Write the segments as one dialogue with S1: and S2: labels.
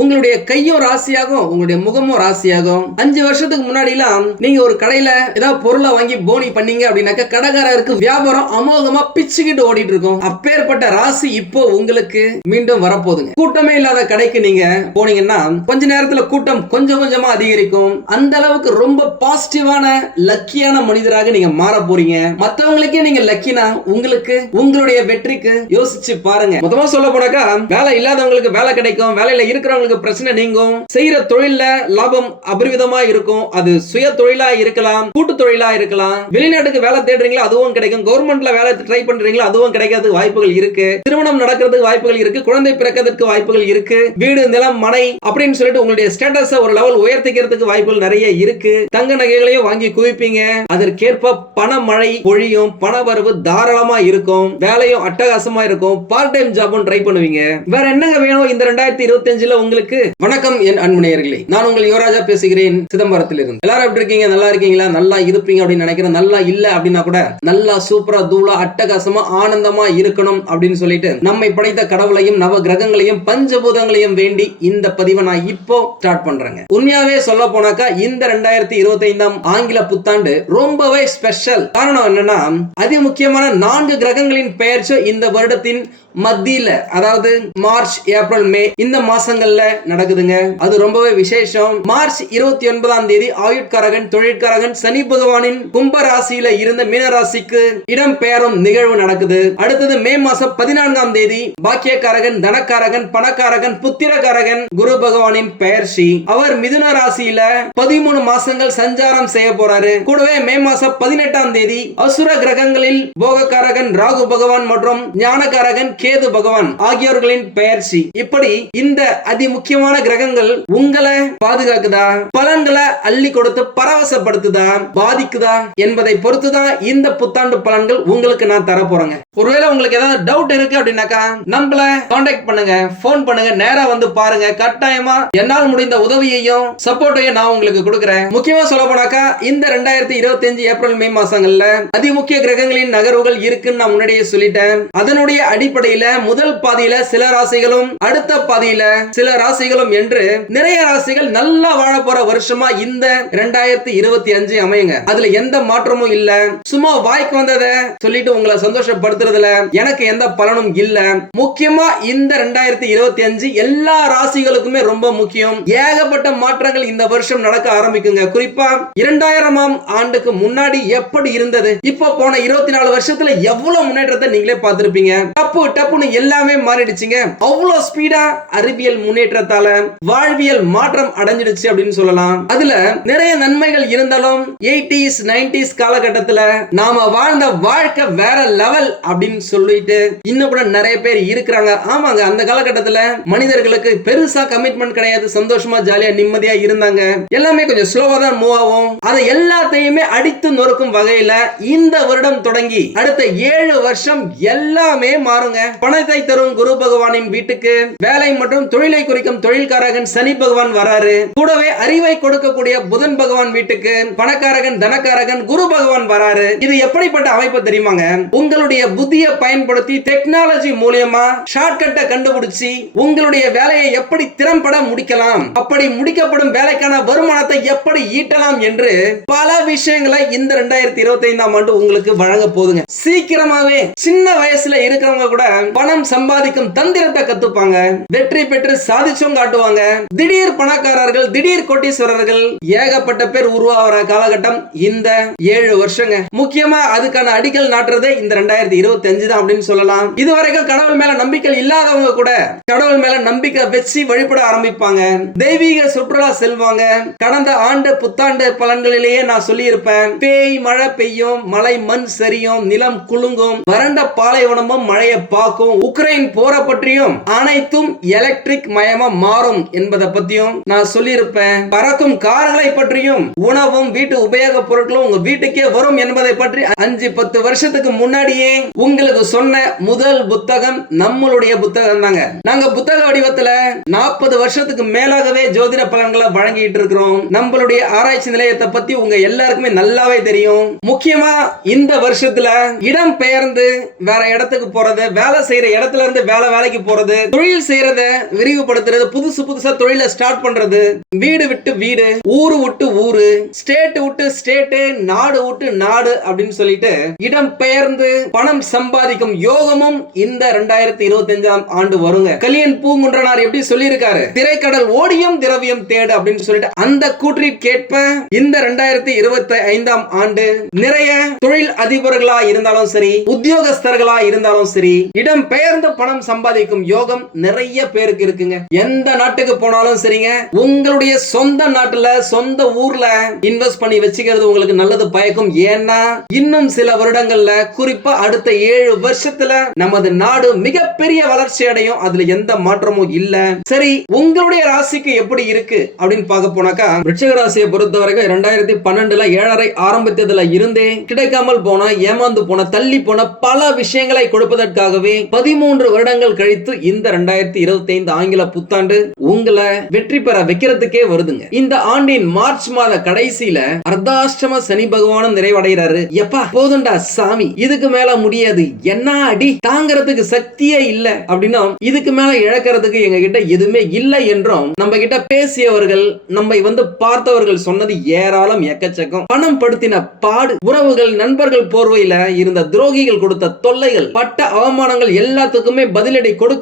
S1: உங்களுடைய கையும் ராசியாகும் உங்களுடைய முகமும் ராசியாகும் அஞ்சு வருஷத்துக்கு முன்னாடி எல்லாம் நீங்க ஒரு கடையில ஏதாவது பொருளை வாங்கி போனி பண்ணீங்க அப்படின்னாக்க கடைக்காரருக்கு வியாபாரம் அமோகமா பிச்சுக்கிட்டு ஓடிட்டு இருக்கும் அப்பேற்பட்ட ராசி இப்போ உங்களுக்கு மீண்டும் வரப்போகுதுங்க கூட்டமே இல்லாத கடைக்கு நீங்க போனீங்கன்னா கொஞ்ச நேரத்துல கூட்டம் கொஞ்சம் கொஞ்சமா அதிகரிக்கும் அந்த அளவுக்கு ரொம்ப பாசிட்டிவான லக்கியான மனிதராக நீங்க மாற போறீங்க மத்தவங்களுக்கே நீங்க லக்கினா உங்களுக்கு உங்களுடைய வெற்றிக்கு யோசிச்சு பாருங்க மொத்தமா சொல்ல போனாக்கா வேலை இல்லாதவங்களுக்கு வேலை கிடைக்கும் வேலையில இருக்கிறவங்க தொழிலாளர்களுக்கு பிரச்சனை நீங்கும் செய்யற தொழில லாபம் அபரிவிதமா இருக்கும் அது சுய தொழிலா இருக்கலாம் கூட்டு தொழிலா இருக்கலாம் வெளிநாட்டுக்கு வேலை தேடுறீங்களா அதுவும் கிடைக்கும் கவர்மெண்ட்ல வேலை ட்ரை பண்றீங்களா அதுவும் கிடைக்காது வாய்ப்புகள் இருக்கு திருமணம் நடக்கிறதுக்கு வாய்ப்புகள் இருக்கு குழந்தை பிறக்கிறதுக்கு வாய்ப்புகள் இருக்கு வீடு நிலம் மனை அப்படின்னு சொல்லிட்டு உங்களுடைய ஸ்டேட்டஸ ஒரு லெவல் உயர்த்திக்கிறதுக்கு வாய்ப்புகள் நிறைய இருக்கு தங்க நகைகளையும் வாங்கி குவிப்பீங்க அதற்கேற்ப பண மழை பொழியும் பணவரவு தாராளமா இருக்கும் வேலையும் அட்டகாசமா இருக்கும் பார்ட் டைம் ஜாபும் ட்ரை பண்ணுவீங்க வேற என்னங்க வேணும் இந்த ரெண்டாயிரத்தி இருபத்தி அஞ்சுல உங்க உங்களுக்கு வணக்கம் என் அன்புநேயர்களே நான் உங்கள் யுவராஜா பேசுகிறேன் சிதம்பரத்தில் இருந்து எல்லாரும் எப்படி இருக்கீங்க நல்லா இருக்கீங்களா நல்லா இருப்பீங்க அப்படின்னு நினைக்கிறேன் நல்லா இல்ல அப்படின்னா கூட நல்லா சூப்பரா தூளா அட்டகாசமா ஆனந்தமா இருக்கணும் அப்படின்னு சொல்லிட்டு நம்மை படைத்த கடவுளையும் நவ கிரகங்களையும் பஞ்சபூதங்களையும் வேண்டி இந்த பதிவை நான் இப்போ ஸ்டார்ட் பண்றேங்க உண்மையாவே சொல்ல போனாக்கா இந்த ரெண்டாயிரத்தி இருபத்தி ஐந்தாம் ஆங்கில புத்தாண்டு ரொம்பவே ஸ்பெஷல் காரணம் என்னன்னா அதி முக்கியமான நான்கு கிரகங்களின் பெயர்ச்சி இந்த வருடத்தின் மத்தியில அதாவது மார்ச் ஏப்ரல் மே இந்த மாசங்கள்ல தேதியில நடக்குதுங்க அது ரொம்பவே விசேஷம் மார்ச் இருபத்தி ஒன்பதாம் தேதி ஆயுட்காரகன் தொழிற்காரகன் சனி பகவானின் கும்ப ராசியில இருந்த மீனராசிக்கு இடம் பெயரும் நிகழ்வு நடக்குது அடுத்தது மே மாசம் பதினான்காம் தேதி பாக்கியக்காரகன் தனக்காரகன் பணக்காரகன் புத்திரக்காரகன் குரு பகவானின் பெயர்ச்சி அவர் மிதுன ராசியில பதிமூணு மாசங்கள் சஞ்சாரம் செய்ய போறாரு கூடவே மே மாசம் பதினெட்டாம் தேதி அசுர கிரகங்களில் போகக்காரகன் ராகு பகவான் மற்றும் ஞானக்காரகன் கேது பகவான் ஆகியோர்களின் பெயர்ச்சி இப்படி இந்த அதி முக்கியமான கிரகங்கள் உங்களை பாதுகாக்குதா பலன்களை அள்ளி கொடுத்து பரவசப்படுத்துதா பாதிக்குதா என்பதை பொறுத்துதான் இந்த புத்தாண்டு பலன்கள் உங்களுக்கு நான் தர போறேங்க ஒருவேளை உங்களுக்கு ஏதாவது டவுட் இருக்கு அப்படின்னாக்கா நம்மள கான்டாக்ட் பண்ணுங்க போன் பண்ணுங்க நேரா வந்து பாருங்க கட்டாயமா என்னால் முடிந்த உதவியையும் சப்போர்ட்டையும் நான் உங்களுக்கு கொடுக்குறேன் முக்கியமா சொல்ல போனாக்கா இந்த ரெண்டாயிரத்தி இருபத்தி அஞ்சு ஏப்ரல் மே மாசங்கள்ல அதிமுக்கிய கிரகங்களின் நகர்வுகள் இருக்குன்னு நான் முன்னாடியே சொல்லிட்டேன் அதனுடைய அடிப்படையில முதல் பாதியில சில ராசிகளும் அடுத்த பாதியில சில ராசிகளும் என்று நிறைய ராசிகள் நல்லா வாழ போற வருஷமா இந்த ரெண்டாயிரத்தி இருபத்தி அஞ்சு அமையுங்க அதுல எந்த மாற்றமும் இல்ல சும்மா வாய்க்கு வந்ததை சொல்லிட்டு உங்களை சந்தோஷப்படுத்துறதுல எனக்கு எந்த பலனும் இல்ல முக்கியமா இந்த ரெண்டாயிரத்தி இருபத்தி அஞ்சு எல்லா ராசிகளுக்குமே ரொம்ப முக்கியம் ஏகப்பட்ட மாற்றங்கள் இந்த வருஷம் நடக்க ஆரம்பிக்குங்க குறிப்பா இரண்டாயிரமாம் ஆண்டுக்கு முன்னாடி எப்படி இருந்தது இப்போ போன இருபத்தி நாலு வருஷத்துல எவ்வளவு முன்னேற்றத்தை நீங்களே பார்த்திருப்பீங்க டப்பு டப்புன்னு எல்லாமே மாறிடுச்சுங்க அவ்வளவு ஸ்பீடா அறிவியல் முன்னேற்றம் முன்னேற்றத்தால வாழ்வியல் மாற்றம் அடைஞ்சிடுச்சு அப்படின்னு சொல்லலாம் அதுல நிறைய நன்மைகள் இருந்தாலும் எயிட்டிஸ் நைன்டிஸ் காலகட்டத்துல நாம வாழ்ந்த வாழ்க்கை வேற லெவல் அப்படின்னு சொல்லிட்டு இன்னும் கூட நிறைய பேர் இருக்கிறாங்க ஆமாங்க அந்த காலகட்டத்துல மனிதர்களுக்கு பெருசா கமிட்மெண்ட் கிடையாது சந்தோஷமா ஜாலியா நிம்மதியா இருந்தாங்க எல்லாமே கொஞ்சம் ஸ்லோவா தான் மூவ் ஆகும் அதை எல்லாத்தையுமே அடித்து நொறுக்கும் வகையில இந்த வருடம் தொடங்கி அடுத்த ஏழு வருஷம் எல்லாமே மாறுங்க பணத்தை தரும் குரு பகவானின் வீட்டுக்கு வேலை மற்றும் தொழிலை குறிக்கும் தொழில்காரகன் சனி பகவான் வராரு கூடவே அறிவை கொடுக்கக்கூடிய புதன் பகவான் வீட்டுக்கு பணக்காரகன் தனக்காரகன் குரு பகவான் வராரு இது எப்படிப்பட்ட அமைப்பு தெரியுமாங்க உங்களுடைய புத்திய பயன்படுத்தி டெக்னாலஜி மூலியமா ஷார்ட்கட்டை கண்டுபிடிச்சி உங்களுடைய வேலையை எப்படி திறம்பட முடிக்கலாம் அப்படி முடிக்கப்படும் வேலைக்கான வருமானத்தை எப்படி ஈட்டலாம் என்று பல விஷயங்களை இந்த ரெண்டாயிரத்தி இருபத்தி ஐந்தாம் ஆண்டு உங்களுக்கு வழங்க போதுங்க சீக்கிரமாவே சின்ன வயசுல இருக்கிறவங்க கூட பணம் சம்பாதிக்கும் தந்திரத்தை கத்துப்பாங்க வெற்றி பெற்று ஆதிச்சம் காட்டுவாங்க திடீர் பணக்காரர்கள் திடீர் கோட்டீஸ்வரர்கள் ஏகப்பட்ட பேர் உருவாகிற காலகட்டம் இந்த ஏழு வருஷங்க முக்கியமா அதுக்கான அடிக்கல் நாட்டுறதே இந்த ரெண்டாயிரத்தி இருபத்தி அஞ்சு தான் அப்படின்னு சொல்லலாம் இதுவரைக்கும் கடவுள் மேல நம்பிக்கை இல்லாதவங்க கூட கடவுள் மேல நம்பிக்கை வச்சு வழிபட ஆரம்பிப்பாங்க தெய்வீக சுற்றுலா செல்வாங்க கடந்த ஆண்டு புத்தாண்டு பலன்களிலேயே நான் சொல்லியிருப்பேன் பேய் மழை பெய்யும் மலை மண் சரியும் நிலம் குலுங்கும் வறண்ட பாலைவனமும் மழையை பார்க்கும் உக்ரைன் போற பற்றியும் அனைத்தும் எலக்ட்ரிக் மய கட்டாயமா மாறும் என்பதை பத்தியும் நான் சொல்லியிருப்பேன் பறக்கும் கார்களை பற்றியும் உணவும் வீட்டு உபயோக பொருட்களும் உங்க வீட்டுக்கே வரும் என்பதை பற்றி அஞ்சு பத்து வருஷத்துக்கு முன்னாடியே உங்களுக்கு சொன்ன முதல் புத்தகம் நம்மளுடைய புத்தகம் தாங்க நாங்க புத்தக வடிவத்துல நாற்பது வருஷத்துக்கு மேலாகவே ஜோதிட பலன்களை வழங்கிட்டு இருக்கிறோம் நம்மளுடைய ஆராய்ச்சி நிலையத்தை பத்தி உங்க எல்லாருக்குமே நல்லாவே தெரியும் முக்கியமா இந்த வருஷத்துல இடம் பெயர்ந்து வேற இடத்துக்கு போறது வேலை செய்யற இடத்துல இருந்து வேலை வேலைக்கு போறது தொழில் செய்யறத விரிவுபடுத்த நடத்துறது புதுசு புதுசா தொழிலை ஸ்டார்ட் பண்றது வீடு விட்டு வீடு ஊரு விட்டு ஊரு ஸ்டேட் விட்டு ஸ்டேட்டு நாடு விட்டு நாடு அப்படின்னு சொல்லிட்டு இடம் பெயர்ந்து பணம் சம்பாதிக்கும் யோகமும் இந்த ரெண்டாயிரத்தி இருபத்தி அஞ்சாம் ஆண்டு வருங்க கலியன் பூங்குன்றனார் எப்படி சொல்லியிருக்காரு திரைக்கடல் ஓடியும் திரவியம் தேடு அப்படின்னு சொல்லிட்டு அந்த கூற்றிற்கேற்ப இந்த ரெண்டாயிரத்தி இருபத்தி ஐந்தாம் ஆண்டு நிறைய தொழில் அதிபர்களா இருந்தாலும் சரி உத்தியோகஸ்தர்களா இருந்தாலும் சரி இடம் பெயர்ந்து பணம் சம்பாதிக்கும் யோகம் நிறைய பேருக்கு இருக்குங்க எந்த நாட்டுக்கு போனாலும் சரிங்க உங்களுடைய சொந்த நாட்டுல சொந்த ஊர்ல இன்வெஸ்ட் பண்ணி வச்சுக்கிறது உங்களுக்கு நல்லது பயக்கும் ஏன்னா இன்னும் சில வருடங்கள்ல குறிப்பா அடுத்த ஏழு வருஷத்துல நமது நாடு மிகப்பெரிய வளர்ச்சி அடையும் அதுல எந்த மாற்றமும் இல்ல சரி உங்களுடைய ராசிக்கு எப்படி இருக்கு அப்படின்னு பார்க்க போனாக்கா ரிச்சக ராசியை பொறுத்தவரைக்கும் ரெண்டாயிரத்தி இரண்டாயிரத்தி பன்னெண்டுல ஏழரை ஆரம்பித்ததுல இருந்தே கிடைக்காமல் போன ஏமாந்து போன தள்ளி போன பல விஷயங்களை கொடுப்பதற்காகவே பதிமூன்று வருடங்கள் கழித்து இந்த இரண்டாயிரத்தி இருபத்தி ஐந்து ஆங்கில புத்தாண்டு உங்களை வெற்றி பெற வைக்கிறதுக்கே வருதுங்க இந்த ஆண்டின் மார்ச் மாத கடைசியில அர்த்தாஷ்டம சனி பகவானும் நிறைவடைகிறாரு எப்பா போதுண்டா சாமி இதுக்கு மேல முடியாது என்ன அடி தாங்கிறதுக்கு சக்தியே இல்ல அப்படின்னா இதுக்கு மேல இழக்கிறதுக்கு எங்க கிட்ட எதுவுமே இல்லை என்றும் நம்ம கிட்ட பேசியவர்கள் நம்மை வந்து பார்த்தவர்கள் சொன்னது ஏராளம் எக்கச்சக்கம் பணம் படுத்தின பாடு உறவுகள் நண்பர்கள் போர்வையில இருந்த துரோகிகள் கொடுத்த தொல்லைகள் பட்ட அவமானங்கள் எல்லாத்துக்குமே பதிலடி கொடுக்க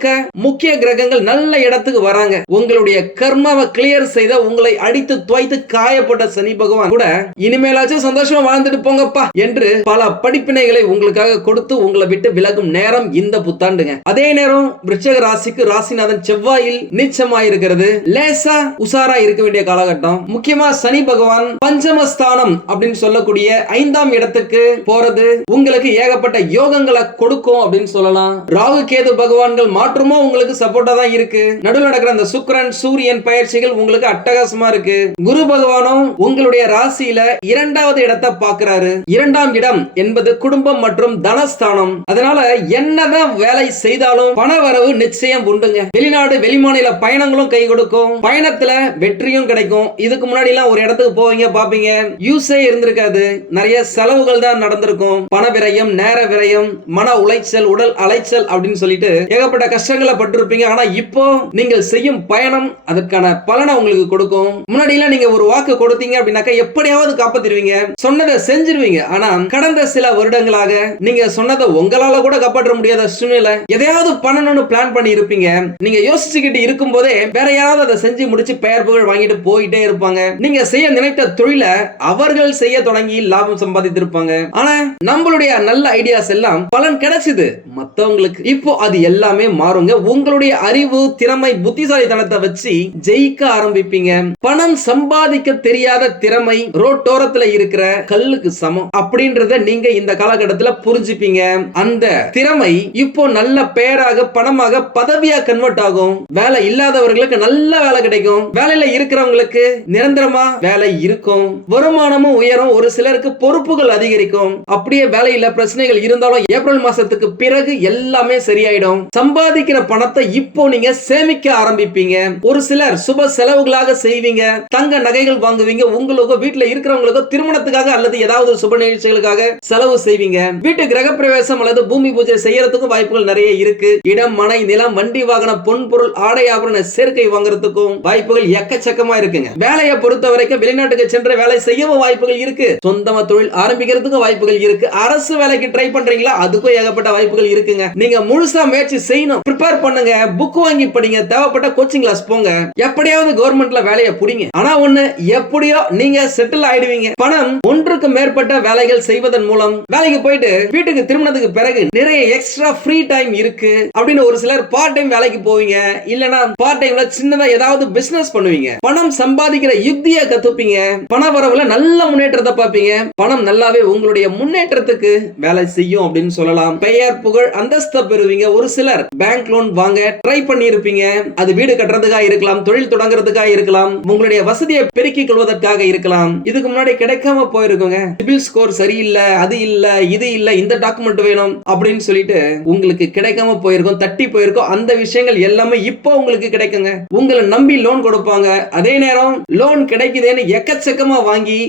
S1: முக்கிய கிரகங்கள் நல்ல இடத்துக்கு இடத்துக்கு வராங்க உங்களுடைய கர்மாவை கிளியர் செய்த உங்களை அடித்து துவைத்து காயப்பட்ட சனி பகவான் கூட இனிமேலாச்சும் சந்தோஷமா வாழ்ந்துட்டு போங்கப்பா என்று பல படிப்பினைகளை உங்களுக்காக கொடுத்து உங்களை விட்டு விலகும் நேரம் இந்த புத்தாண்டுங்க அதே நேரம் விருச்சக ராசிக்கு ராசிநாதன் செவ்வாயில் நீச்சமா இருக்கிறது லேசா உசாரா இருக்க வேண்டிய காலகட்டம் முக்கியமா சனி பகவான் பஞ்சமஸ்தானம் அப்படின்னு சொல்லக்கூடிய ஐந்தாம் இடத்துக்கு போறது உங்களுக்கு ஏகப்பட்ட யோகங்களை கொடுக்கும் அப்படின்னு சொல்லலாம் ராகு கேது பகவான்கள் மாற்றமும் உங்களுக்கு சப்போர்ட்டா தான் இருக்கு நடுவில் நடக்கிற அந்த சுக்கரன் சூரியன் பயிற்சிகள் உங்களுக்கு அட்டகாசமா இருக்கு குரு பகவானும் உங்களுடைய ராசியில இரண்டாவது இடத்தை பாக்குறாரு இரண்டாம் இடம் என்பது குடும்பம் மற்றும் தனஸ்தானம் அதனால என்னதான் வேலை செய்தாலும் பண வரவு நிச்சயம் உண்டுங்க வெளிநாடு வெளிமாநில பயணங்களும் கை கொடுக்கும் பயணத்துல வெற்றியும் கிடைக்கும் இதுக்கு முன்னாடி எல்லாம் ஒரு இடத்துக்கு போவீங்க பாப்பீங்க யூஸே இருந்திருக்காது நிறைய செலவுகள் தான் நடந்திருக்கும் பண விரயம் நேர விரயம் மன உளைச்சல் உடல் அலைச்சல் அப்படின்னு சொல்லிட்டு ஏகப்பட்ட கஷ்டங்களை பட்டிருப்பீங்க ஆனா இப்போ நீங்கள் செய்யும் பயணம் அதற்கான பலனை உங்களுக்கு கொடுக்கும் முன்னாடி எல்லாம் நீங்க ஒரு வாக்கு கொடுத்தீங்க அப்படின்னாக்கா எப்படியாவது காப்பாத்திருவீங்க சொன்னதை செஞ்சிருவீங்க ஆனா கடந்த சில வருடங்களாக நீங்க சொன்னதை உங்களால கூட காப்பாற்ற முடியாத சூழ்நிலை எதையாவது பண்ணணும்னு பிளான் பண்ணி இருப்பீங்க நீங்க யோசிச்சுக்கிட்டு இருக்கும் போதே வேற யாராவது அதை செஞ்சு முடிச்சு பெயர் புகழ் வாங்கிட்டு போயிட்டே இருப்பாங்க நீங்க செய்ய நினைத்த தொழில அவர்கள் செய்ய தொடங்கி லாபம் சம்பாதித்திருப்பாங்க ஆனா நம்மளுடைய நல்ல ஐடியாஸ் எல்லாம் பலன் கிடைச்சது மத்தவங்களுக்கு இப்போ அது எல்லாமே மாறுங்க உங்களுடைய அறிவு திறமை திறமை புத்திசாலித்தனத்தை வச்சு ஜெயிக்க ஆரம்பிப்பீங்க பணம் சம்பாதிக்க தெரியாத திறமை ரோட்டோரத்துல இருக்கிற கல்லுக்கு சமம் அப்படின்றத நீங்க இந்த காலகட்டத்துல புரிஞ்சுப்பீங்க அந்த திறமை இப்போ நல்ல பெயராக பணமாக பதவியா கன்வெர்ட் ஆகும் வேலை இல்லாதவர்களுக்கு நல்ல வேலை கிடைக்கும் வேலையில இருக்கிறவங்களுக்கு நிரந்தரமா வேலை இருக்கும் வருமானமும் உயரும் ஒரு சிலருக்கு பொறுப்புகள் அதிகரிக்கும் அப்படியே வேலையில பிரச்சனைகள் இருந்தாலும் ஏப்ரல் மாசத்துக்கு பிறகு எல்லாமே சரியாயிடும் சம்பாதிக்கிற பணத்தை இப்போ நீங்க சேமிக்க சேமிக்க ஆரம்பிப்பீங்க ஒரு சிலர் சுப செலவுகளாக செய்வீங்க தங்க நகைகள் வாங்குவீங்க உங்களுக்கோ வீட்டுல இருக்கிறவங்களுக்கோ திருமணத்துக்காக அல்லது ஏதாவது சுப நிகழ்ச்சிகளுக்காக செலவு செய்வீங்க வீட்டு கிரக பிரவேசம் அல்லது பூமி பூஜை செய்யறதுக்கும் வாய்ப்புகள் நிறைய இருக்கு இடம் மனை நிலம் வண்டி வாகன பொன் பொருள் ஆடை ஆபரண சேர்க்கை வாங்குறதுக்கும் வாய்ப்புகள் எக்கச்சக்கமா இருக்குங்க வேலையை பொறுத்த வரைக்கும் வெளிநாட்டுக்கு சென்று வேலை செய்யவும் வாய்ப்புகள் இருக்கு சொந்தமா தொழில் ஆரம்பிக்கிறதுக்கும் வாய்ப்புகள் இருக்கு அரசு வேலைக்கு ட்ரை பண்றீங்களா அதுக்கும் ஏகப்பட்ட வாய்ப்புகள் இருக்குங்க நீங்க முழுசா முயற்சி செய்யணும் ப்ரிப்பேர் பண்ணுங்க புக் வாங்கி படிங்க தேவைப்பட்ட கோச்சிங் கிளாஸ் போங்க எப்படியாவது கவர்மெண்ட்ல வேலையை புடிங்க ஆனா ஒண்ணு எப்படியோ நீங்க செட்டில் ஆயிடுவீங்க பணம் ஒன்றுக்கு மேற்பட்ட வேலைகள் செய்வதன் மூலம் வேலைக்கு போயிட்டு வீட்டுக்கு திருமணத்துக்கு பிறகு நிறைய எக்ஸ்ட்ரா ஃப்ரீ டைம் இருக்கு அப்படின்னு ஒரு சிலர் பார்ட் டைம் வேலைக்கு போவீங்க இல்லனா பார்ட் டைம்ல சின்னதா ஏதாவது பிசினஸ் பண்ணுவீங்க பணம் சம்பாதிக்கிற யுக்திய கத்துப்பீங்க பண வரவுல நல்ல முன்னேற்றத்தை பார்ப்பீங்க பணம் நல்லாவே உங்களுடைய முன்னேற்றத்துக்கு வேலை செய்யும் அப்படின்னு சொல்லலாம் பெயர் புகழ் அந்தஸ்தை பெறுவீங்க ஒரு சிலர் பேங்க் லோன் வாங்க ட்ரை பண்ணி இருப்பீங்க அது வீடு கட்டுறதுக்காக இருக்கலாம் தொழில் தொடங்குறதுக்காக இருக்கலாம் உங்களுடைய வசதியை பெருக்கிக் கொள்வதற்காக இருக்கலாம் இதுக்கு முன்னாடி கிடைக்காம போயிருக்கோங்க சிபில் ஸ்கோர் சரியில்லை அது இல்ல இது இல்ல இந்த டாக்குமெண்ட் வேணும் அப்படின்னு சொல்லிட்டு உங்களுக்கு கிடைக்காம போயிருக்கும் தட்டி போயிருக்கும் அந்த விஷயங்கள் எல்லாமே இப்போ உங்களுக்கு கிடைக்குங்க உங்களை நம்பி லோன் கொடுப்பாங்க அதே நேரம் லோன் கிடைக்குதுன்னு எக்கச்சக்கமா வாங்கி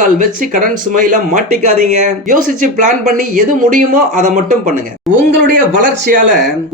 S1: கால் வச்சு கடன் சுமையில மாட்டிக்காதீங்க யோசிச்சு பிளான் பண்ணி எது முடியுமோ அதை மட்டும் பண்ணுங்க உங்களுடைய வளர்ச்சியால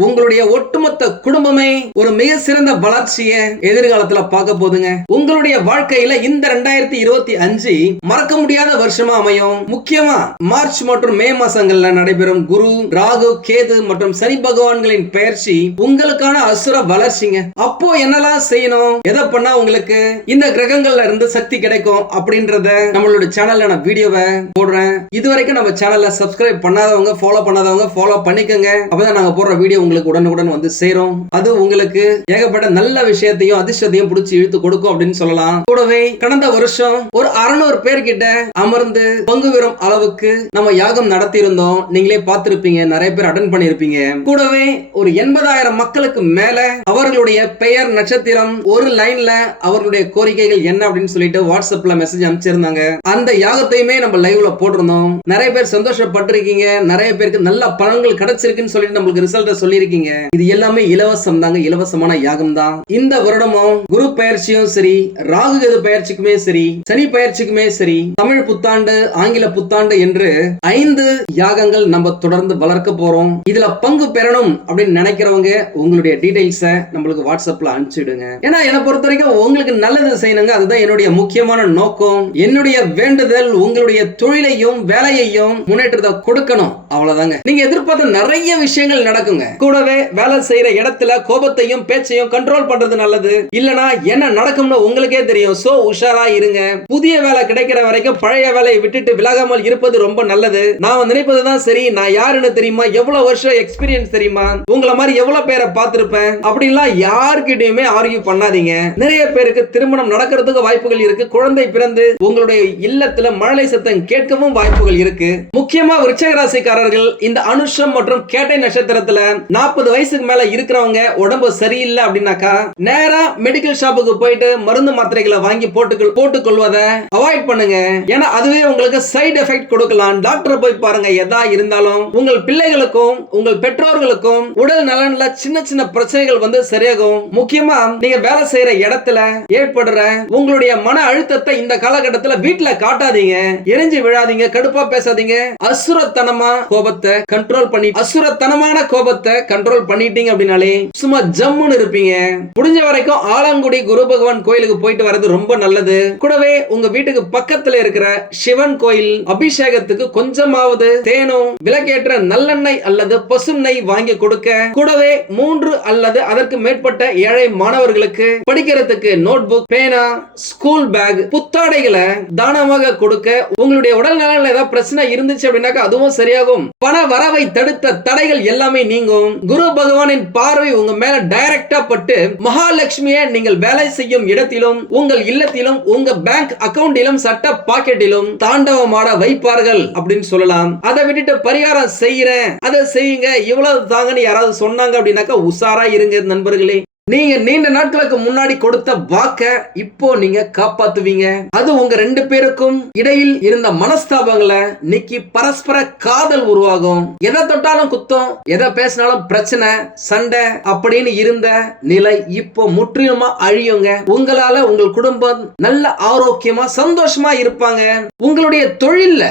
S1: உங்களுடைய ஒட்டுமொத்த குடும்பமே ஒரு மிக சிறந்த வளர்ச்சியை எதிர்காலத்துல பார்க்க போதுங்க உங்களுடைய வாழ்க்கையில இந்த ரெண்டாயிரத்தி இருபத்தி அஞ்சு மறக்க முடியாத வருஷமா அமையும் முக்கியமா மார்ச் மற்றும் மே மாசங்கள்ல நடைபெறும் குரு ராகு கேது மற்றும் சனி பகவான்களின் பயிற்சி உங்களுக்கான அசுர வளர்ச்சிங்க அப்போ என்னெல்லாம் செய்யணும் எதை பண்ணா உங்களுக்கு இந்த கிரகங்கள்ல இருந்து சக்தி கிடைக்கும் அப்படின்றத நம்மளோட சேனல்ல நான் வீடியோவை போடுறேன் இது வரைக்கும் நம்ம சேனல்ல சப்ஸ்கிரைப் பண்ணாதவங்க ஃபாலோ பண்ணாதவங்க ஃபாலோ பண்ணிக்கோங்க அப்பதான் நாங்க போடுற வீடியோ உங்களுக்கு உடனுக்குடன் வந்து சேரும் அது உங்களுக்கு ஏகப்பட்ட நல்ல விஷயத்தையும் அதிர்ஷ்டத்தையும் பிடிச்சி இழுத்து கொடுக்கும் அப்படின்னு சொல்லலாம் கூடவே கடந்த வருஷம் ஒரு அறுநூறு பேர் கிட்ட அமர்ந்து பங்கு பெறும் அளவுக்கு நம்ம யாகம் நடத்தி இருந்தோம் நீங்களே பார்த்திருப்பீங்க நிறைய பேர் அட்டன் பண்ணிருப்பீங்க கூடவே ஒரு எண்பதாயிரம் மக்களுக்கு மேல அவர்களுடைய பெயர் நட்சத்திரம் ஒரு லைன்ல அவர்களுடைய கோரிக்கைகள் என்ன அப்படின்னு சொல்லிட்டு வாட்ஸ்அப்ல மெசேஜ் அனுப்பிச்சிருந்தாங்க அந்த யாகத்தையுமே நம்ம லைவ்ல போட்டிருந்தோம் நிறைய பேர் சந்தோஷப்பட்டிருக்கீங்க நிறைய பேருக்கு நல்ல பலன்கள் கிடைச்சிருக்குன்னு சொல்லிட்டு நம்மளுக்கு ரிசல்ட்டை சொல்லியிருக்கீங்க இது எல்லாமே இலவசம் தாங்க இலவசம் அற்புதமான யாகம் தான் இந்த வருடமும் குரு பயிற்சியும் சரி ராகு கது பயிற்சிக்குமே சரி சனி பயிற்சிக்குமே சரி தமிழ் புத்தாண்டு ஆங்கில புத்தாண்டு என்று ஐந்து யாகங்கள் நம்ம தொடர்ந்து வளர்க்க போறோம் இதுல பங்கு பெறணும் அப்படின்னு நினைக்கிறவங்க உங்களுடைய டீடைல்ஸ நம்மளுக்கு வாட்ஸ்அப்ல அனுப்பிச்சிடுங்க ஏன்னா என்னை பொறுத்த வரைக்கும் உங்களுக்கு நல்லது செய்யணுங்க அதுதான் என்னுடைய முக்கியமான நோக்கம் என்னுடைய வேண்டுதல் உங்களுடைய தொழிலையும் வேலையையும் முன்னேற்றத்தை கொடுக்கணும் அவ்வளவுதாங்க நீங்க எதிர்பார்த்த நிறைய விஷயங்கள் நடக்குங்க கூடவே வேலை செய்யற இடத்துல கோபத்தையும் பேச்சையும் கண்ட்ரோல் பண்றது நல்லது இல்லனா என்ன நடக்கும்னு உங்களுக்கே தெரியும் சோ உஷாரா இருங்க புதிய வேலை கிடைக்கிற வரைக்கும் பழைய வேலையை விட்டுட்டு விலகாமல் இருப்பது ரொம்ப நல்லது நான் நினைப்பதுதான் சரி நான் யாருன்னு தெரியுமா எவ்வளவு வருஷம் எக்ஸ்பீரியன்ஸ் தெரியுமா உங்களை மாதிரி எவ்வளவு பேரை பார்த்திருப்பேன் அப்படின்லாம் யாருக்கிட்டயுமே ஆர்கியூ பண்ணாதீங்க நிறைய பேருக்கு திருமணம் நடக்கிறதுக்கு வாய்ப்புகள் இருக்கு குழந்தை பிறந்து உங்களுடைய இல்லத்துல மழலை சத்தம் கேட்கவும் வாய்ப்புகள் இருக்கு முக்கியமா விருச்சக ராசிக்காரர் நட்சத்திரக்காரர்கள் இந்த அனுஷம் மற்றும் கேட்டை நட்சத்திரத்துல நாற்பது வயசுக்கு மேல இருக்கிறவங்க உடம்பு சரியில்லை அப்படின்னாக்கா நேரா மெடிக்கல் ஷாப்புக்கு போயிட்டு மருந்து மாத்திரைகளை வாங்கி போட்டு போட்டுக் கொள்வதை அவாய்ட் பண்ணுங்க ஏன்னா அதுவே உங்களுக்கு சைடு எஃபெக்ட் கொடுக்கலாம் டாக்டர் போய் பாருங்க எதா இருந்தாலும் உங்கள் பிள்ளைகளுக்கும் உங்கள் பெற்றோர்களுக்கும் உடல் நலன்ல சின்ன சின்ன பிரச்சனைகள் வந்து சரியாகும் முக்கியமா நீங்க வேலை செய்யற இடத்துல ஏற்படுற உங்களுடைய மன அழுத்தத்தை இந்த காலகட்டத்துல வீட்டுல காட்டாதீங்க எரிஞ்சு விழாதீங்க கடுப்பா பேசாதீங்க அசுரத்தனமா கோபத்தை கண்ட்ரோல் பண்ணி அசுரத்தனமான கோபத்தை கண்ட்ரோல் பண்ணிட்டீங்க அப்படின்னாலே சும்மா ஜம்முன்னு இருப்பீங்க முடிஞ்ச வரைக்கும் ஆலங்குடி குரு பகவான் கோயிலுக்கு போயிட்டு வர்றது ரொம்ப நல்லது கூடவே உங்க வீட்டுக்கு பக்கத்துல இருக்கிற சிவன் கோயில் அபிஷேகத்துக்கு கொஞ்சமாவது தேனும் விலக்கேற்ற நல்லெண்ணெய் அல்லது நெய் வாங்கி கொடுக்க கூடவே மூன்று அல்லது அதற்கு மேற்பட்ட ஏழை மாணவர்களுக்கு படிக்கிறதுக்கு நோட் புக் பேனா ஸ்கூல் பேக் புத்தாடைகளை தானமாக கொடுக்க உங்களுடைய உடல் நலன் ஏதாவது பிரச்சனை இருந்துச்சு அப்படின்னாக்கா அதுவும் சரியாகும் நீங்கும் பண வரவை தடுத்த தடைகள் எல்லாமே நீங்கும் குரு பகவானின் பார்வை உங்க மேல டைரக்டா பட்டு மகாலட்சுமியை நீங்கள் வேலை செய்யும் இடத்திலும் உங்கள் இல்லத்திலும் உங்க பேங்க் அக்கவுண்டிலும் சட்ட பாக்கெட்டிலும் தாண்டவமாட வைப்பார்கள் அப்படின்னு சொல்லலாம் அதை விட்டுட்டு பரிகாரம் செய்யறேன் அதை செய்யுங்க இவ்வளவு தாங்கன்னு யாராவது சொன்னாங்க அப்படின்னாக்கா உஷாரா இருங்க நண்பர்களே நீங்க நீண்ட நாட்களுக்கு முன்னாடி கொடுத்த வாக்க இப்போ நீங்க காப்பாத்துவீங்க அது உங்க ரெண்டு பேருக்கும் இடையில் இருந்த மனஸ்தாபங்களை நீக்கி பரஸ்பர காதல் உருவாகும் எதை தொட்டாலும் குத்தம் எதை பேசினாலும் பிரச்சனை சண்டை அப்படின்னு இருந்த நிலை இப்போ முற்றிலுமா அழியுங்க உங்களால உங்கள் குடும்பம் நல்ல ஆரோக்கியமா சந்தோஷமா இருப்பாங்க உங்களுடைய தொழில்ல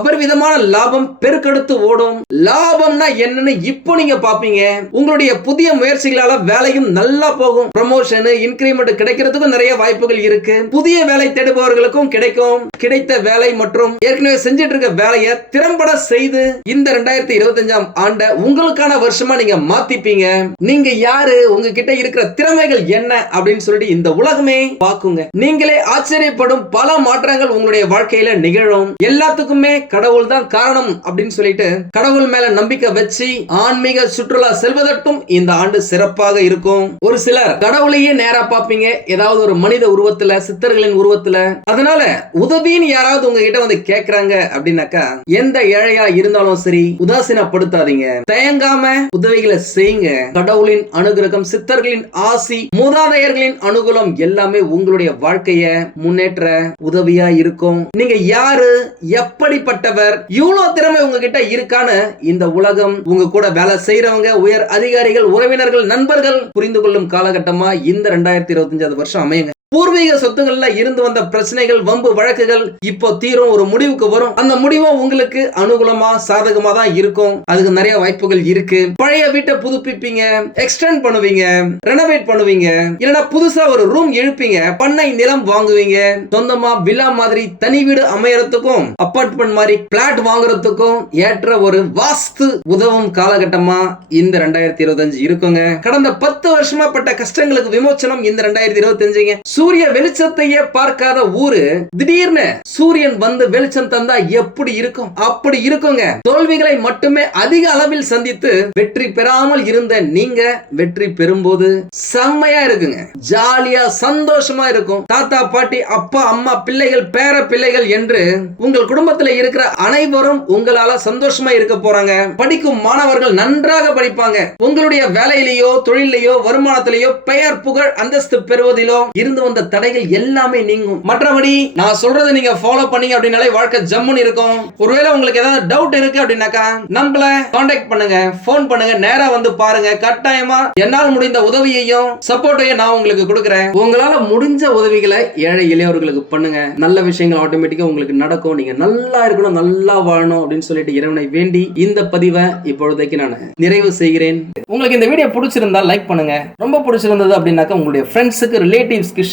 S1: அபரிவிதமான லாபம் பெருக்கெடுத்து ஓடும் லாபம்னா என்னன்னு இப்போ நீங்க பாப்பீங்க உங்களுடைய புதிய முயற்சிகளால வேலையும் நல்ல நல்லா போகும் ப்ரமோஷன் இன்கிரிமெண்ட் கிடைக்கிறதுக்கும் நிறைய வாய்ப்புகள் இருக்கு புதிய வேலை தேடுபவர்களுக்கும் கிடைக்கும் கிடைத்த வேலை மற்றும் ஏற்கனவே செஞ்சிட்டு இருக்க வேலையை திறம்பட செய்து இந்த ரெண்டாயிரத்தி இருபத்தஞ்சாம் ஆண்ட உங்களுக்கான வருஷமா நீங்க மாத்திப்பீங்க நீங்க யாரு உங்ககிட்ட இருக்கிற திறமைகள் என்ன அப்படின்னு சொல்லிட்டு இந்த உலகமே பாக்குங்க நீங்களே ஆச்சரியப்படும் பல மாற்றங்கள் உங்களுடைய வாழ்க்கையில நிகழும் எல்லாத்துக்குமே கடவுள் தான் காரணம் அப்படின்னு சொல்லிட்டு கடவுள் மேல நம்பிக்கை வச்சு ஆன்மீக சுற்றுலா செல்வதற்கும் இந்த ஆண்டு சிறப்பாக இருக்கும் ஒரு சிலர் கடவுளையே நேரா பாப்பீங்க ஏதாவது ஒரு மனித உருவத்துல சித்தர்களின் உருவத்துல அதனால உதவின்னு யாராவது உங்ககிட்ட வந்து கேக்குறாங்க அப்படின்னாக்கா எந்த ஏழையா இருந்தாலும் சரி உதாசீனப்படுத்தாதீங்க தயங்காம உதவிகளை செய்யுங்க கடவுளின் அனுகிரகம் சித்தர்களின் ஆசி மூதாதையர்களின் அனுகூலம் எல்லாமே உங்களுடைய வாழ்க்கைய முன்னேற்ற உதவியா இருக்கும் நீங்க யாரு எப்படிப்பட்டவர் இவ்வளவு திறமை உங்ககிட்ட இருக்கான்னு இந்த உலகம் உங்க கூட வேலை செய்யறவங்க உயர் அதிகாரிகள் உறவினர்கள் நண்பர்கள் புரிந்து எதிர்கொள்ளும் காலகட்டமாக இந்த ரெண்டாயிரத்தி இருபத்தஞ்சாவது வருஷம் அமையுங்க பூர்வீக சொத்துக்கள்ல இருந்து வந்த பிரச்சனைகள் வம்பு வழக்குகள் இப்போ தீரும் ஒரு முடிவுக்கு வரும் அந்த முடிவும் உங்களுக்கு அனுகூலமா சாதகமா தான் இருக்கும் அதுக்கு நிறைய வாய்ப்புகள் இருக்கு பழைய வீட்டை புதுப்பிப்பீங்க எக்ஸ்டெண்ட் பண்ணுவீங்க ரெனோவேட் பண்ணுவீங்க இல்லைன்னா புதுசா ஒரு ரூம் எழுப்பீங்க பண்ணை நிலம் வாங்குவீங்க சொந்தமா விழா மாதிரி தனி வீடு அமையறதுக்கும் அப்பார்ட்மெண்ட் மாதிரி பிளாட் வாங்குறதுக்கும் ஏற்ற ஒரு வாஸ்து உதவும் காலகட்டமா இந்த ரெண்டாயிரத்தி இருபத்தஞ்சு இருக்குங்க கடந்த பத்து வருஷமா பட்ட கஷ்டங்களுக்கு விமோச்சனம் இந்த ரெண்டாயிரத்தி இருபத்தஞ்சுங்க சூரிய வெளிச்சத்தையே பார்க்காத ஊரு திடீர்னு சூரியன் வந்து வெளிச்சம் தந்தா எப்படி இருக்கும் அப்படி இருக்குங்க தோல்விகளை மட்டுமே அதிக அளவில் சந்தித்து வெற்றி பெறாமல் இருந்த நீங்க வெற்றி பெறும்போது செம்மையா இருக்குங்க ஜாலியா சந்தோஷமா இருக்கும் தாத்தா பாட்டி அப்பா அம்மா பிள்ளைகள் பேர பிள்ளைகள் என்று உங்கள் குடும்பத்தில் இருக்கிற அனைவரும் உங்களால சந்தோஷமா இருக்க போறாங்க படிக்கும் மாணவர்கள் நன்றாக படிப்பாங்க உங்களுடைய வேலையிலேயோ தொழிலையோ வருமானத்திலேயோ பெயர் புகழ் அந்தஸ்து பெறுவதிலோ இருந்து வந்த தடைகள் எல்லாமே நீங்கும் மற்றபடி நான் சொல்றதை நீங்க ஃபாலோ பண்ணீங்க அப்படினாலே வாழ்க்கை ஜம்முன்னு இருக்கும் ஒருவேளை உங்களுக்கு ஏதாவது டவுட் இருக்கு அப்படின்னாக்கா நம்மள காண்டாக்ட் பண்ணுங்க போன் பண்ணுங்க நேரா வந்து பாருங்க கட்டாயமா என்னால் முடிந்த உதவியையும் சப்போர்ட்டையும் நான் உங்களுக்கு கொடுக்குறேன் உங்களால முடிஞ்ச உதவிகளை ஏழை இளையவர்களுக்கு பண்ணுங்க நல்ல விஷயங்கள் ஆட்டோமேட்டிக்கா உங்களுக்கு நடக்கும் நீங்க நல்லா இருக்கணும் நல்லா வாழணும் அப்படின்னு சொல்லிட்டு இறைவனை வேண்டி இந்த பதிவை இப்பொழுதைக்கு நான் நிறைவு செய்கிறேன் உங்களுக்கு இந்த வீடியோ பிடிச்சிருந்தா லைக் பண்ணுங்க ரொம்ப பிடிச்சிருந்தது அப்படின்னாக்கா உங்களுடைய ஃப்ரெண்ட்ஸுக்கு ரிலேட்டிவ்ஸ்க்கு